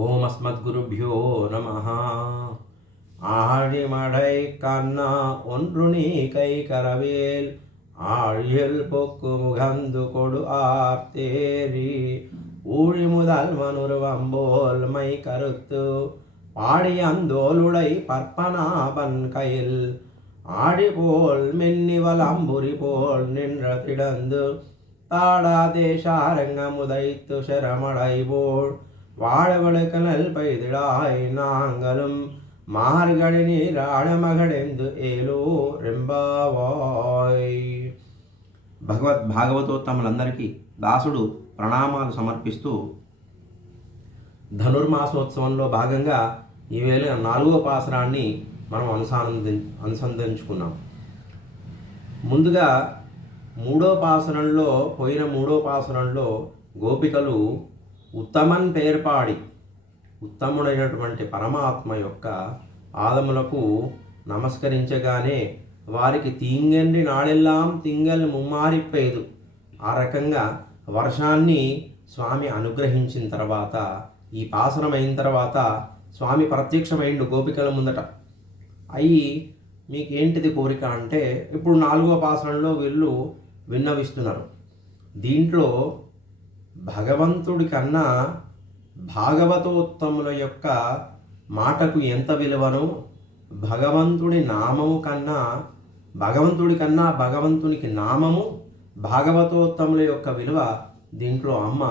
ஓம் அஸ்மத்குருப்யோ நமஹ. ஆழிமடை கண்ணா ஒன்று நீ கை கரவேல் ஆழியல் பொக்கு முகந்து கொடு ஆர்த்தேரி ஊழி முதல் மனுருவம்போல் மை கருத்து பாடி அந்தோலுடை பற்பனாபன் கையில் ஆடி போல் மென்னிவல் அம்புரி போல் நின்ற திடந்து தாடாதே சாரங்க முதைத்து శరమడై போல் வாழவளுக்கு நல் பெய்திடாய் நாங்களும் మార్గడి నీరాడమగడెందు ఏలో రెంబావాయ్. భాగవతోత్తములందరికీ దాసుడు ప్రణామాలు సమర్పిస్తూ ధనుర్మాసోత్సవంలో భాగంగా ఈవేళ 4వ పాసరాన్ని మనం అనుసంధించుకున్నాం. ముందుగా పోయిన మూడో పాసరంలో గోపికలు ఉత్తమన్ పేర్పాడి ఉత్తముడైనటువంటి పరమాత్మ యొక్క పాదములకు నమస్కరించగానే వారికి తీంగండి నాడెల్లాం తింగల్ ముమ్మారిప్పేదు. ఆ రకంగా వర్షాన్ని స్వామి అనుగ్రహించిన తర్వాత ఈ పాసరం అయిన తర్వాత స్వామి ప్రత్యక్షమైండు గోపికల ముందట. అయ్యి మీకేంటిది కోరిక అంటే ఇప్పుడు 4వ పాసరంలో వీళ్ళు విన్నవిస్తున్నారు. దీంట్లో భగవంతుడి కన్నా భాగవతోత్తముల యొక్క మాటకు ఎంత విలువనో భగవంతుడి కన్నా భగవంతునికి నామము భాగవతోత్తముల యొక్క విలువ దీంట్లో అమ్మ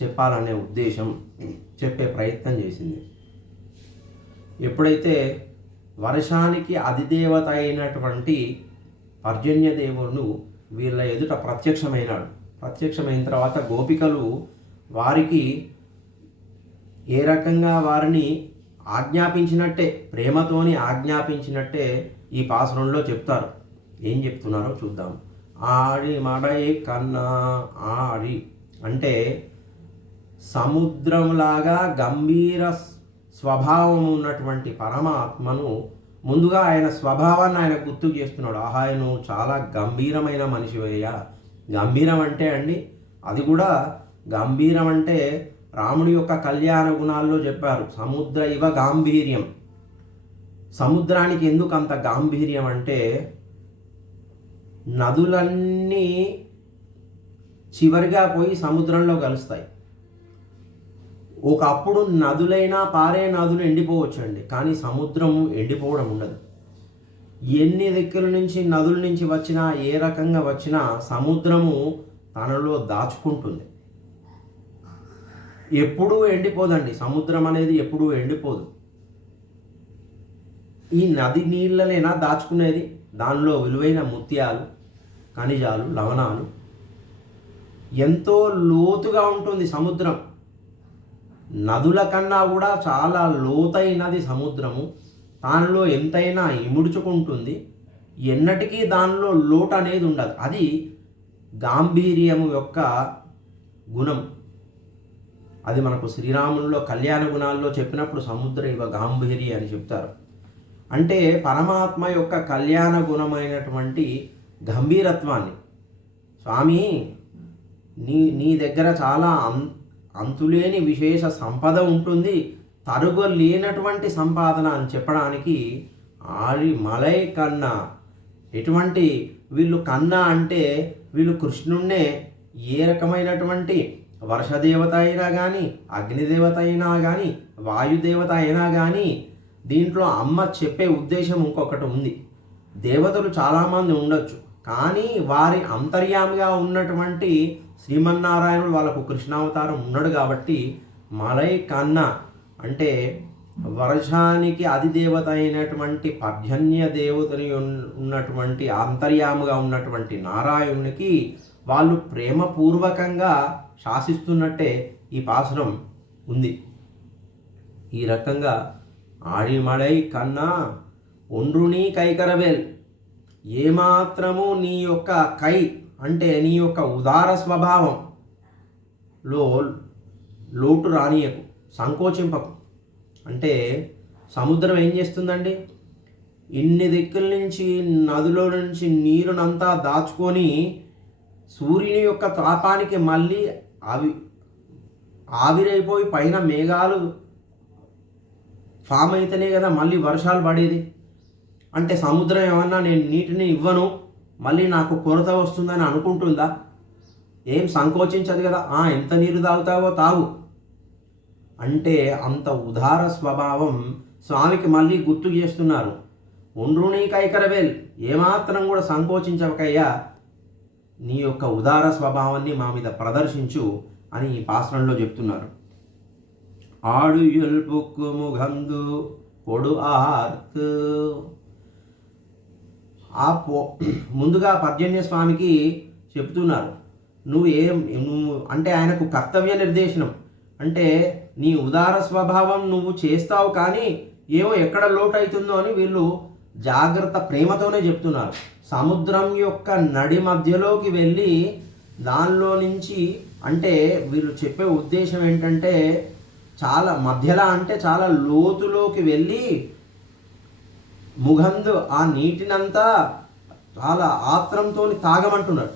చెప్పాలనే ఉద్దేశం చెప్పే ప్రయత్నం చేసింది. ఎప్పుడైతే వర్షానికి అధిదేవత అయినటువంటి పర్జన్యదేవుడు వీళ్ళ ఎదుట ప్రత్యక్షమైన తర్వాత గోపికలు వారికి ఏ రకంగా వారిని ఆజ్ఞాపించినట్టే, ప్రేమతోని ఆజ్ఞాపించినట్టే ఈ పాసరంలో చెప్తారు. ఏం చెప్తున్నారో చూద్దాం. ఆడి మడై కన్నా ఆడి అంటే సముద్రంలాగా గంభీర స్వభావం ఉన్నటువంటి పరమాత్మను ముందుగా ఆయన స్వభావాన్ని ఆయన గుర్తు చేస్తున్నాడు. ఆయన చాలా గంభీరమైన మనిషివయ్యా. గంభీరం అంటే అండి, అది కూడా గంభీరం అంటే రాముడి యొక్క కళ్యాణ గుణాల్లో చెప్పారు. సముద్ర ఇవ గాంభీర్యం. సముద్రానికి ఎందుకు అంత గాంభీర్యం అంటే నదులన్నీ చివరిగా పోయి సముద్రంలో కలుస్తాయి. ఒకప్పుడు పారే నదులు ఎండిపోవచ్చండి, కానీ సముద్రం ఎండిపోవడం ఉండదు. ఎన్ని దిక్కుల నుంచి నదుల నుంచి వచ్చినా, ఏ రకంగా వచ్చినా సముద్రము తనలో దాచుకుంటుంది. ఎప్పుడూ ఎండిపోదండి, సముద్రం అనేది ఎప్పుడూ ఎండిపోదు. ఈ నది నీళ్ళనేనా దాచుకునేది? దానిలో విలువైన ముత్యాలు, ఖనిజాలు, లవణాలు. ఎంతో లోతుగా ఉంటుంది సముద్రం. నదుల కన్నా కూడా చాలా లోతైనది సముద్రము. దానిలో ఎంతైనా ఇముడుచుకుంటుంది. ఎన్నటికీ దానిలో లోటు అనేది ఉండదు. అది గాంభీర్యము యొక్క గుణం. అది మనకు శ్రీరాముల్లో కళ్యాణ గుణాల్లో చెప్పినప్పుడు సముద్ర ఇవ గాంభీర్య అని చెప్తారు. అంటే పరమాత్మ యొక్క కళ్యాణ గుణమైనటువంటి గంభీరత్వాన్ని, స్వామి నీ దగ్గర చాలా అంతులేని విశేష సంపద ఉంటుంది, తరుగు లేనటువంటి సంపాదన అని చెప్పడానికి ఆడి మలై కన్నా. ఎటువంటి వీళ్ళు కన్నా అంటే వీళ్ళు కృష్ణుణ్ణే ఏ రకమైనటువంటి వర్షదేవత అయినా కానీ, అగ్నిదేవత అయినా కానీ, వాయుదేవత అయినా కానీ, దీంట్లో అమ్మ చెప్పే ఉద్దేశం ఇంకొకటి ఉంది. దేవతలు చాలామంది ఉండొచ్చు, కానీ వారి అంతర్యామిగా ఉన్నటువంటి శ్రీమన్నారాయణుడు వాళ్ళకు కృష్ణావతారం ఉన్నాడు కాబట్టి మలై కన్నా అంటే వర్షానికి అధిదేవత అయినటువంటి పర్జన్య దేవతని ఉన్నటువంటి అంతర్యాముగా ఉన్నటువంటి నారాయణునికి వాళ్ళు ప్రేమపూర్వకంగా శాసిస్తున్నట్టే ఈ పాసురం ఉంది. ఈ రకంగా ఆడిమడై కన్నా ఒండ్రుని కైకరవేల్. ఏమాత్రము నీ యొక్క కై అంటే నీ యొక్క ఉదార స్వభావంలో లోటు రానియకు, సంకోచింపకు. అంటే సముద్రం ఏం చేస్తుందండి? ఇన్ని దిక్కుల నుంచి నదిలో నుంచి నీరునంతా దాచుకొని సూర్యుని యొక్క తాపానికి మళ్ళీ ఆవిరైపోయి పైన మేఘాలు ఫామ్ అయితేనే కదా మళ్ళీ వర్షాలు పడేది. అంటే సముద్రం ఏమన్నా నేను నీటిని ఇవ్వను మళ్ళీ నాకు కొరత వస్తుందని అనుకుంటుందా? ఏం సంకోచించదు కదా. ఎంత నీరు తాగుతావో తాగు అంటే అంత ఉదార స్వభావం స్వామికి మళ్ళీ గుర్తు చేస్తున్నారు. ఒండ్రు నీ కైకరవేల్, ఏమాత్రం కూడా సంకోచించవకయ్యా, నీ యొక్క ఉదార స్వభావాన్ని మా మీద ప్రదర్శించు అని ఈ పాశ్రంలో చెప్తున్నారు. ఆడుయుల్ పుక్కు ముగందు పొడు ఆర్త్. ముందుగా పర్జన్య స్వామికి చెప్తున్నారు, నువ్వు అంటే ఆయనకు కర్తవ్య నిర్దేశనం. అంటే నీ ఉదార స్వభావం నువ్వు చేస్తావు, కానీ ఏమో ఎక్కడ లోటు అవుతుందో అని వీళ్ళు జాగ్రత్త ప్రేమతోనే చెప్తున్నారు. సముద్రం యొక్క నడి మధ్యలోకి వెళ్ళి దానిలో నుంచి, అంటే వీళ్ళు చెప్పే ఉద్దేశం ఏంటంటే చాలా మధ్యలో అంటే చాలా లోతులోకి వెళ్ళి ముగందు ఆ నీటినంతా చాలా ఆత్రంతో తాగమంటున్నారు.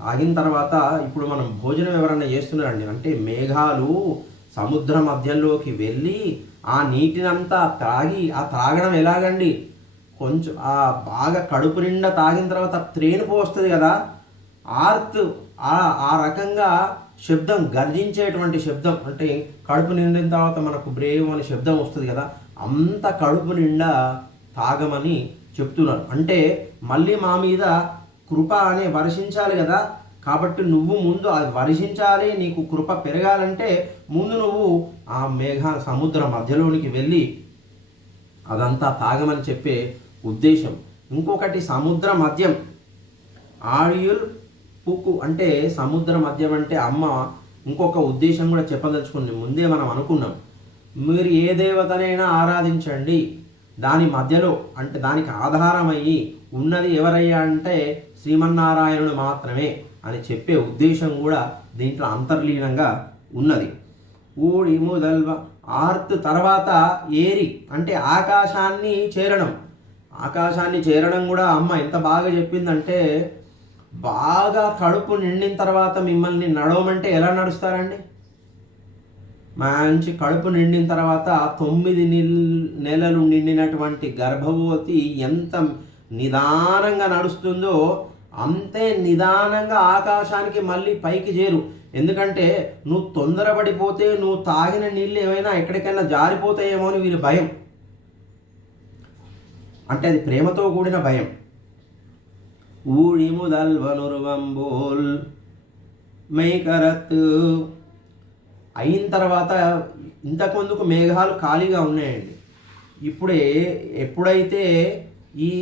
తాగిన తర్వాత ఇప్పుడు మనం భోజనం ఎవరన్నా చేస్తున్నారండి అంటే మేఘాలు సముద్ర మధ్యంలోకి వెళ్ళి ఆ నీటినంతా తాగి, ఆ తాగడం ఎలాగండి, కొంచెం బాగా కడుపు నిండా తాగిన తర్వాత త్రేణుపు వస్తుంది కదా, ఆర్త్ ఆ రకంగా శబ్దం, గర్జించేటువంటి శబ్దం, అంటే కడుపు నిండిన తర్వాత మనకు బ్రేవ్ అనే శబ్దం వస్తుంది కదా, అంత కడుపు నిండా తాగమని చెప్తున్నారు. అంటే మళ్ళీ మా మీద కృప అనే వర్షించాలి కదా, కాబట్టి నువ్వు ముందు అది వర్షించాలి, నీకు కృప పెరగాలంటే ముందు నువ్వు ఆ సముద్ర మధ్యలోనికి వెళ్ళి అదంతా తాగమని చెప్పే ఉద్దేశం. ఇంకొకటి సముద్ర మధ్యం, ఆడియుల్ పుక్కు అంటే సముద్ర మధ్యం అంటే అమ్మ ఇంకొక ఉద్దేశం కూడా చెప్పదలుచుకుంది. ముందే మనం అనుకున్నాం, మీరు ఏ దేవతనైనా ఆరాధించండి, దాని మధ్యలో అంటే దానికి ఆధారమయ్యి ఉన్నది ఎవరయ్యా అంటే శ్రీమన్నారాయణుడు మాత్రమే అని చెప్పే ఉద్దేశం కూడా దీంట్లో అంతర్లీనంగా ఉన్నది. ఊడి ముదల్వ ఆర్త్ తర్వాత ఏరి అంటే ఆకాశాన్ని చేరడం. ఆకాశాన్ని చేరడం కూడా అమ్మ ఎంత బాగా చెప్పిందంటే, బాగా కడుపు నిండిన తర్వాత మిమ్మల్ని నడవమంటే ఎలా నడుస్తారండి? మంచి కడుపు నిండిన తర్వాత 9 నెలలు నిండినటువంటి గర్భవతి ఎంత నిదానంగా నడుస్తుందో అంతే నిదానంగా ఆకాశానికి మళ్ళీ పైకి చేరు. ఎందుకంటే నువ్వు తొందరపడిపోతే నువ్వు తాగిన నీళ్ళు ఏమైనా ఎక్కడికైనా జారిపోతాయేమో అని వీళ్ళ భయం. అంటే అది ప్రేమతో కూడిన భయం. ఊడి ముదల్వనుర్వంబోల్ మైకరత్ అయిన తర్వాత ఇంతకుముందుకు మేఘాలు ఖాళీగా ఉన్నాయండి. ఎప్పుడైతే ఈ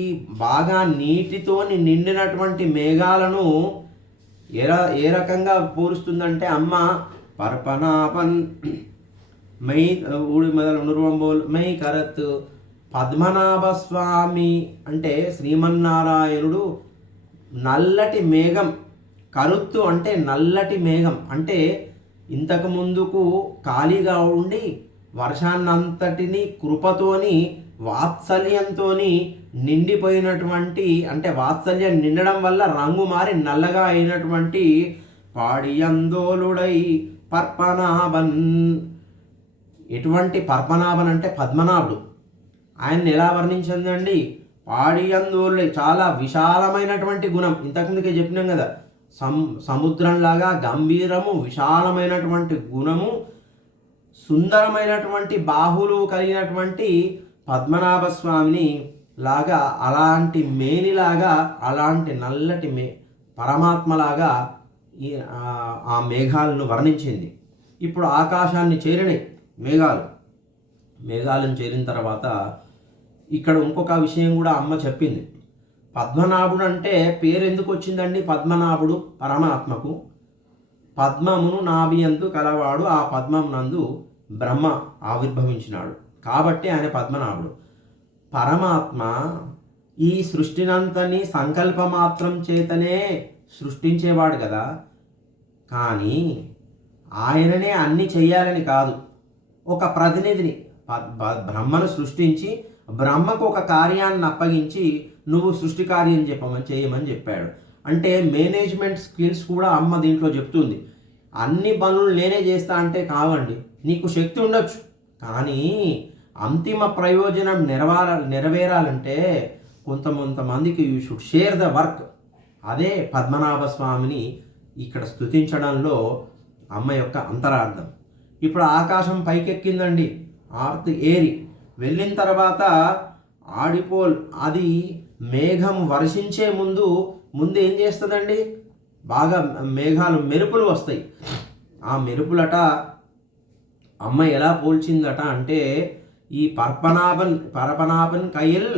బాగా నీటితో నిండినటువంటి మేఘాలను ఏ రకంగా పోలుస్తుందంటే అమ్మ పర్పనాపన్ మై ఊడి మొదలు నుర్వంబోల్ మై కరత్ పద్మనాభ స్వామి అంటే శ్రీమన్నారాయణుడు నల్లటి మేఘం, కరుత్తు అంటే నల్లటి మేఘం, అంటే ఇంతకు ముందుకు ఖాళీగా ఉండి వర్షాన్నంతటిని కృపతోని వాత్సల్యంతో నిండిపోయినటువంటి, అంటే వాత్సల్యం నిండడం వల్ల రంగు మారి నల్లగా అయినటువంటి పాడియందోలుడై పర్పనాభన్. ఎటువంటి పర్పనాభన్ అంటే పద్మనాభుడు. ఆయన్ని ఎలా వర్ణించిందండి? పాడియందోలుడై, చాలా విశాలమైనటువంటి గుణం. ఇంతకుముందుకే చెప్పినాం కదా, సముద్రంలాగా గంభీరము, విశాలమైనటువంటి గుణము, సుందరమైనటువంటి బాహులు కలిగినటువంటి పద్మనాభ స్వామిని లాగా, అలాంటి మేనిలాగా, అలాంటి నల్లటి పరమాత్మలాగా ఆ మేఘాలను వర్ణించింది. ఇప్పుడు ఆకాశాన్ని చేరినాయి మేఘాలను చేరిన తర్వాత ఇక్కడ ఇంకొక విషయం కూడా అమ్మ చెప్పింది. పద్మనాభుడు అంటే పేరు ఎందుకు వచ్చిందండి? పద్మనాభుడు పరమాత్మకు పద్మమును నాభియందు కలవాడు, ఆ పద్మమునందు బ్రహ్మ ఆవిర్భవించినాడు కాబట్టి ఆయన పద్మనాభుడు. పరమాత్మ ఈ సృష్టినంతని సంకల్పమాత్రం చేతనే సృష్టించేవాడు కదా, కానీ ఆయననే అన్ని చెయ్యాలని కాదు, ఒక ప్రతినిధిని బ్రహ్మను సృష్టించి బ్రహ్మకు ఒక కార్యాన్ని అప్పగించి నువ్వు సృష్టి కార్యం చేయమని చెప్పాడు. అంటే మేనేజ్మెంట్ స్కిల్స్ కూడా అమ్మ దీంట్లో చెప్తుంది. అన్ని పనులు నేనే చేస్తా అంటే కావండి, నీకు శక్తి ఉండొచ్చు, కానీ అంతిమ ప్రయోజనం నెరవేరాలంటే కొంతమందికి you should share the work. అదే పద్మనాభ స్వామిని ఇక్కడ స్తుతించడంలో అమ్మ యొక్క అంతరార్థం. ఇప్పుడు ఆకాశం పైకెక్కిందండి, ఆర్త్ ఏరి వెళ్ళిన తర్వాత ఆడిపోల్ అది మేఘం వర్షించే ముందు ఏం చేస్తుందండి, బాగా మేఘాలు మెరుపులు వస్తాయి. ఆ మెరుపులట అమ్మ ఎలా పోల్చిందట అంటే, ఈ పరపనాభన్ కయిల్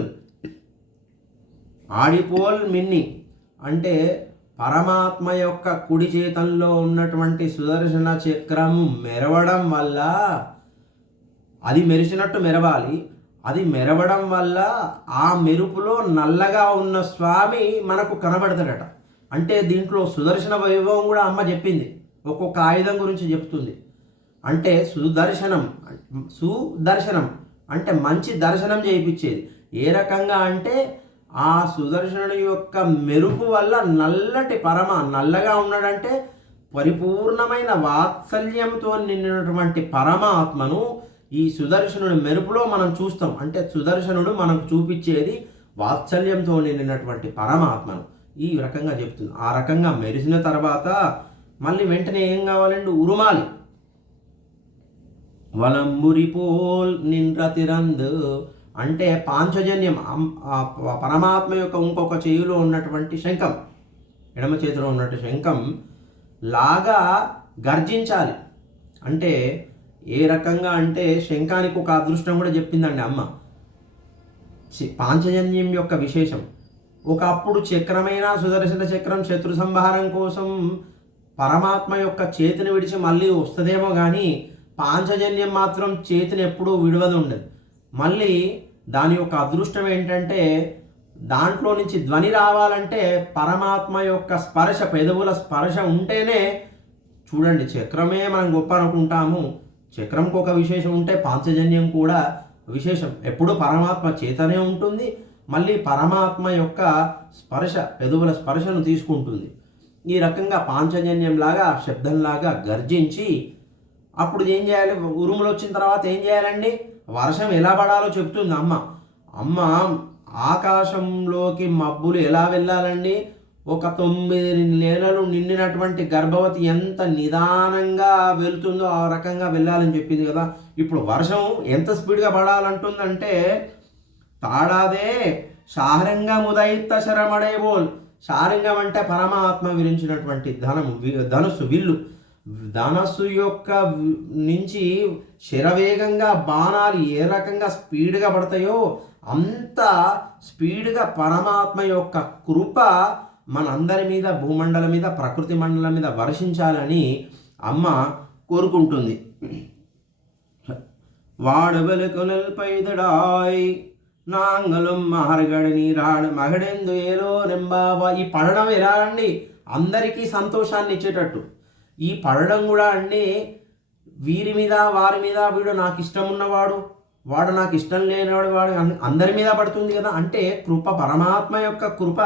ఆడిపోల్ మిన్ని అంటే పరమాత్మ యొక్క కుడి చేతంలో ఉన్నటువంటి సుదర్శన చక్రం మెరవడం వల్ల, అది మెరిసినట్టు మెరవాలి, అది మెరవడం వల్ల ఆ మెరుపులో నల్లగా ఉన్న స్వామి మనకు కనబడతాడట. అంటే దీంట్లో సుదర్శన వైభవం కూడా అమ్మ చెప్పింది, ఒక్కొక్క ఆయుధం గురించి చెప్తుంది. అంటే సుదర్శనం అంటే మంచి దర్శనం చేయించేది. ఏ రకంగా అంటే ఆ సుదర్శనుడి యొక్క మెరుపు వల్ల నల్లగా ఉన్నాడంటే పరిపూర్ణమైన వాత్సల్యంతో నిండినటువంటి పరమాత్మను ఈ సుదర్శనుడి మెరుపులో మనం చూస్తాం. అంటే సుదర్శనుడు మనకు చూపించేది వాత్సల్యంతో నిండినటువంటి పరమాత్మను ఈ రకంగా చెప్తుంది. ఆ రకంగా మెరిసిన తర్వాత మళ్ళీ వెంటనే ఏం కావాలండి, ఉరుమాలి. వలంబురిపోల్ నిండ్రతిరంద్ అంటే పాంచజన్యం, పరమాత్మ యొక్క ఇంకొక చేతిలో ఉన్నటువంటి శంఖం, ఎడమ చేతిలో ఉన్నటువంటి శంఖం లాగా గర్జించాలి. అంటే ఏ రకంగా అంటే శంఖానికి ఒక అదృష్టం కూడా చెప్పిందండి అమ్మ. పాంచజన్యం యొక్క విశేషం, ఒకప్పుడు చక్రమైన సుదర్శన చక్రం శత్రు సంహారం కోసం పరమాత్మ యొక్క చేతిని విడిచి మళ్ళీ వస్తుందేమో కానీ పాంచజన్యం మాత్రం చేతిని ఎప్పుడూ విడవదు ఉండదు. మళ్ళీ దాని యొక్క అదృష్టం ఏంటంటే దాంట్లో నుంచి ధ్వని రావాలంటే పరమాత్మ యొక్క స్పర్శ, పెదవుల స్పర్శ ఉంటేనే. చూడండి, చక్రమే మనం గొప్ప అనుకుంటాము, చక్రంకి ఒక విశేషం ఉంటే పాంచజన్యం కూడా విశేషం. ఎప్పుడు పరమాత్మ చేతనే ఉంటుంది, మళ్ళీ పరమాత్మ యొక్క స్పర్శ, పెదవుల స్పర్శను తీసుకుంటుంది. ఈ రకంగా పాంచజన్యంలాగా శబ్దంలాగా గర్జించి అప్పుడు ఏం చేయాలి, ఉరుములు వచ్చిన తర్వాత ఏం చేయాలండి, వర్షం ఎలా పడాలో చెప్తుంది అమ్మ. ఆకాశంలోకి మబ్బులు ఎలా వెళ్ళాలండి, ఒక 9 నెలలు నిండినటువంటి గర్భవతి ఎంత నిదానంగా వెళుతుందో ఆ రకంగా వెళ్ళాలని చెప్పింది కదా. ఇప్పుడు వర్షం ఎంత స్పీడ్గా పడాలంటుందంటే తాడాదే శారంగం ఉదయిత్త శరమడేబోల్. శారంగం అంటే పరమాత్మ విరించినటువంటి ధనుస్సు, విల్లు. ధనస్సు యొక్క నుంచి శరవేగంగా బాణాలు ఏ రకంగా స్పీడ్గా పడతాయో అంత స్పీడ్గా పరమాత్మ యొక్క కృప మనందరి మీద, భూమండలం మీద, ప్రకృతి మండలం మీద వర్షించాలని అమ్మ కోరుకుంటుంది. వాడబెలుకొనల్ పైదడాయ్ నాంగలం మహర్గడి నీరాడు మగడెందు ఏలో నెంబావా. ఈ పడడం ఎలా అండి, అందరికీ సంతోషాన్ని ఇచ్చేటట్టు. ఈ పడడం కూడా అండి వీరి మీద వారి మీద, వీడు నాకు ఇష్టం ఉన్నవాడు, వాడు నాకు ఇష్టం లేనివాడు, వాడు అందరి మీద పడుతుంది కదా. అంటే కృప, పరమాత్మ యొక్క కృప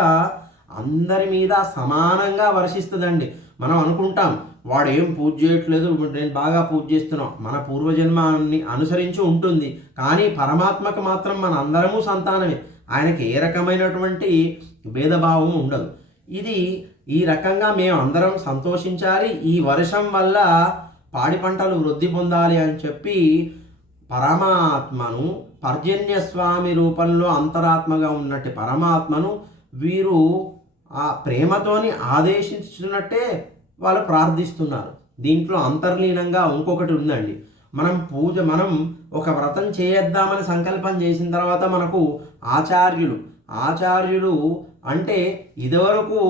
అందరి మీద సమానంగా వర్షిస్తుందండి. మనం అనుకుంటాం వాడు ఏం పూజ చేయట్లేదు, నేను బాగా పూజ చేస్తున్నాం, మన పూర్వజన్మాన్ని అనుసరించి ఉంటుంది. కానీ పరమాత్మకు మాత్రం మన అందరము సంతానమే, ఆయనకి ఏ రకమైనటువంటి భేదభావం ఉండదు. ఈ రకంగా మేము అందరం సంతోషించాలి, ఈ వర్షం వల్ల పాడి పంటలు వృద్ధి పొందాలి అని చెప్పి పరమాత్మను, పర్జన్యస్వామి రూపంలో అంతరాత్మగా ఉన్నట్టు పరమాత్మను వీరు ఆ ప్రేమతోని ఆదేశించినట్టే వాళ్ళు ప్రార్థిస్తున్నారు. దీంట్లో అంతర్లీనంగా ఇంకొకటి ఉందండి. మనం ఒక వ్రతం చేద్దామని సంకల్పం చేసిన తర్వాత మనకు ఆచార్యులు అంటే ఇదివరకు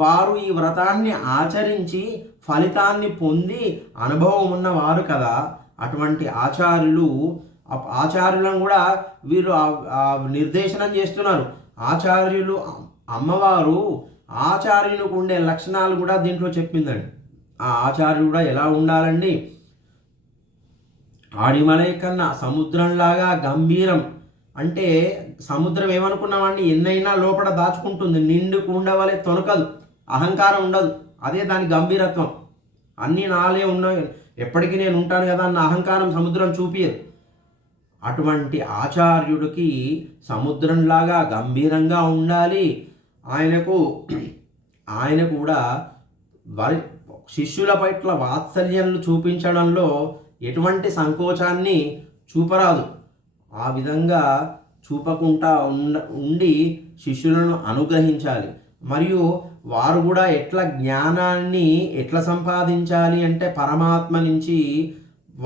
వారు ఈ వ్రతాన్ని ఆచరించి ఫలితాన్ని పొంది అనుభవం ఉన్నవారు కదా. అటువంటి ఆచార్యులను కూడా వీరు నిర్దేశనం చేస్తున్నారు. ఆచార్యులు, అమ్మవారు ఆచార్యులకు ఉండే లక్షణాలు కూడా దీంట్లో చెప్పిందండి. ఆ ఆచార్యుడు కూడా ఎలా ఉండాలండి, ఆడిమలై కన్నా సముద్రంలాగా గంభీరం. అంటే సముద్రం ఏమనుకున్నామండి, ఎన్నైనా లోపల దాచుకుంటుంది, నిండు కుండవలే తొనకదు, అహంకారం ఉండదు. అదే దాని గంభీరత్వం. అన్నీ నాలే ఉన్నాయి, ఎప్పటికీ నేను ఉంటాను కదా అన్న అహంకారం సముద్రం చూపియదు. అటువంటి ఆచార్యుడికి సముద్రంలాగా గంభీరంగా ఉండాలి. ఆయన కూడా వారి శిష్యుల పట్ల వాత్సల్యాలను చూపించడంలో ఎటువంటి సంకోచాన్ని చూపరాదు. ఆ విధంగా చూపకుండా ఉండి శిష్యులను అనుగ్రహించాలి. మరియు వారు కూడా జ్ఞానాన్ని ఎట్లా సంపాదించాలి అంటే పరమాత్మ నుంచి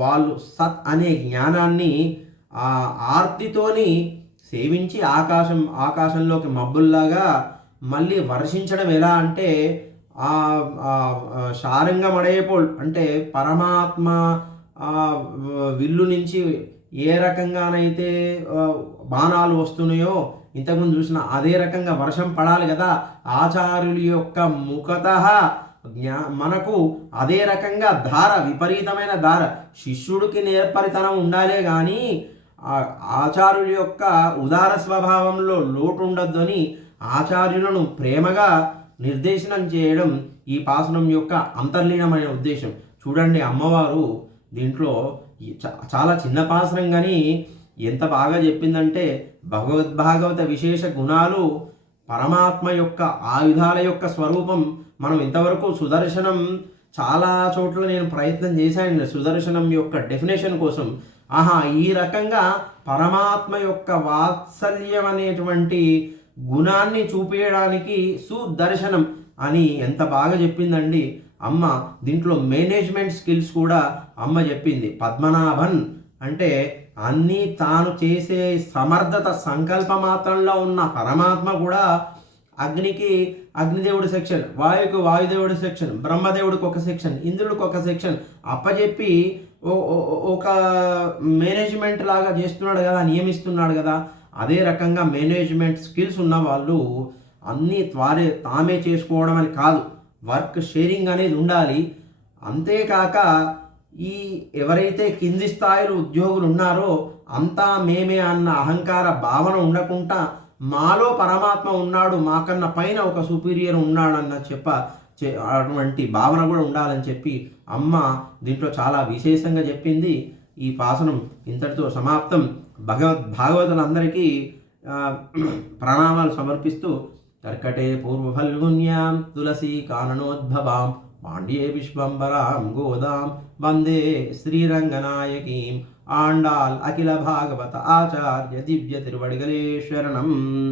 వాళ్ళు సత్ అనే జ్ఞానాన్ని ఆర్తితోని సేవించి ఆకాశంలోకి మబ్బుల్లాగా మళ్ళీ వర్షించడం ఎలా అంటే శారంగమడేపోల్ అంటే పరమాత్మ విల్లు నుంచి ఏ రకంగానైతే బాణాలు వస్తున్నాయో ఇంతకుముందు చూసిన అదే రకంగా వర్షం పడాలి కదా. ఆచార్యుల యొక్క ముఖత మనకు అదే రకంగా విపరీతమైన శిష్యుడికి నేర్పరితనం ఉండాలే కానీ ఆచార్యుల యొక్క ఉదార స్వభావంలో లోటు ఉండొద్దు అని ఆచార్యులను ప్రేమగా నిర్దేశనం చేయడం ఈ పాసురం యొక్క అంతర్లీనమైన ఉద్దేశం. చూడండి, అమ్మవారు దీంట్లో చాలా చిన్న పాసురం కానీ ఎంత బాగా చెప్పిందంటే భగవద్భాగవత విశేష గుణాలు, పరమాత్మ యొక్క ఆయుధాల యొక్క స్వరూపం. మనం ఇంతవరకు సుదర్శనం చాలా చోట్ల నేను ప్రయత్నం చేశాను సుదర్శనం యొక్క డెఫినేషన్ కోసం. ఈ రకంగా పరమాత్మ యొక్క వాత్సల్యం అనేటువంటి గుణాన్ని చూపించడానికి సుదర్శనం అని ఎంత బాగా చెప్పిందండి అమ్మ. దీంట్లో మేనేజ్మెంట్ స్కిల్స్ కూడా అమ్మ చెప్పింది. పద్మనాభన్ అంటే అన్నీ తాను చేసే సమర్థత సంకల్ప మాత్రంలో ఉన్న పరమాత్మ కూడా అగ్నికి అగ్నిదేవుడి సెక్షన్, వాయువుకు వాయుదేవుడి సెక్షన్, బ్రహ్మదేవుడికి ఒక సెక్షన్, ఇంద్రుడికి ఒక సెక్షన్ అప్పచెప్పి ఒక మేనేజ్మెంట్ లాగా చేస్తున్నాడు కదా, నియమిస్తున్నాడు కదా. అదే రకంగా మేనేజ్మెంట్ స్కిల్స్ ఉన్న వాళ్ళు అన్నీ తామే చేసుకోవడం అని కాదు, వర్క్ షేరింగ్ అనేది ఉండాలి. అంతేకాక ఎవరైతే కింది స్థాయిలో ఉద్యోగులు ఉన్నారో అంతా మేమే అన్న అహంకార భావన ఉండకుండా మాలో పరమాత్మ ఉన్నాడు, మాకన్నా పైన ఒక సుపీరియర్ ఉన్నాడన్న అటువంటి భావన కూడా ఉండాలని చెప్పి అమ్మ దీంట్లో చాలా విశేషంగా చెప్పింది. ఈ పాసనం ఇంతటితో సమాప్తం. భాగవతులందరికీ ప్రణామాలు సమర్పిస్తూ కర్కటే పూర్వఫల్గున్యాం తులసీ కాననోద్భవాం పాండ్యే విశ్వంబరాం గోదాం వందే శ్రీరంగనాయకీం ఆండాల్ అఖిల భాగవత ఆచార్య దివ్య తిరువడిగలే శరణం.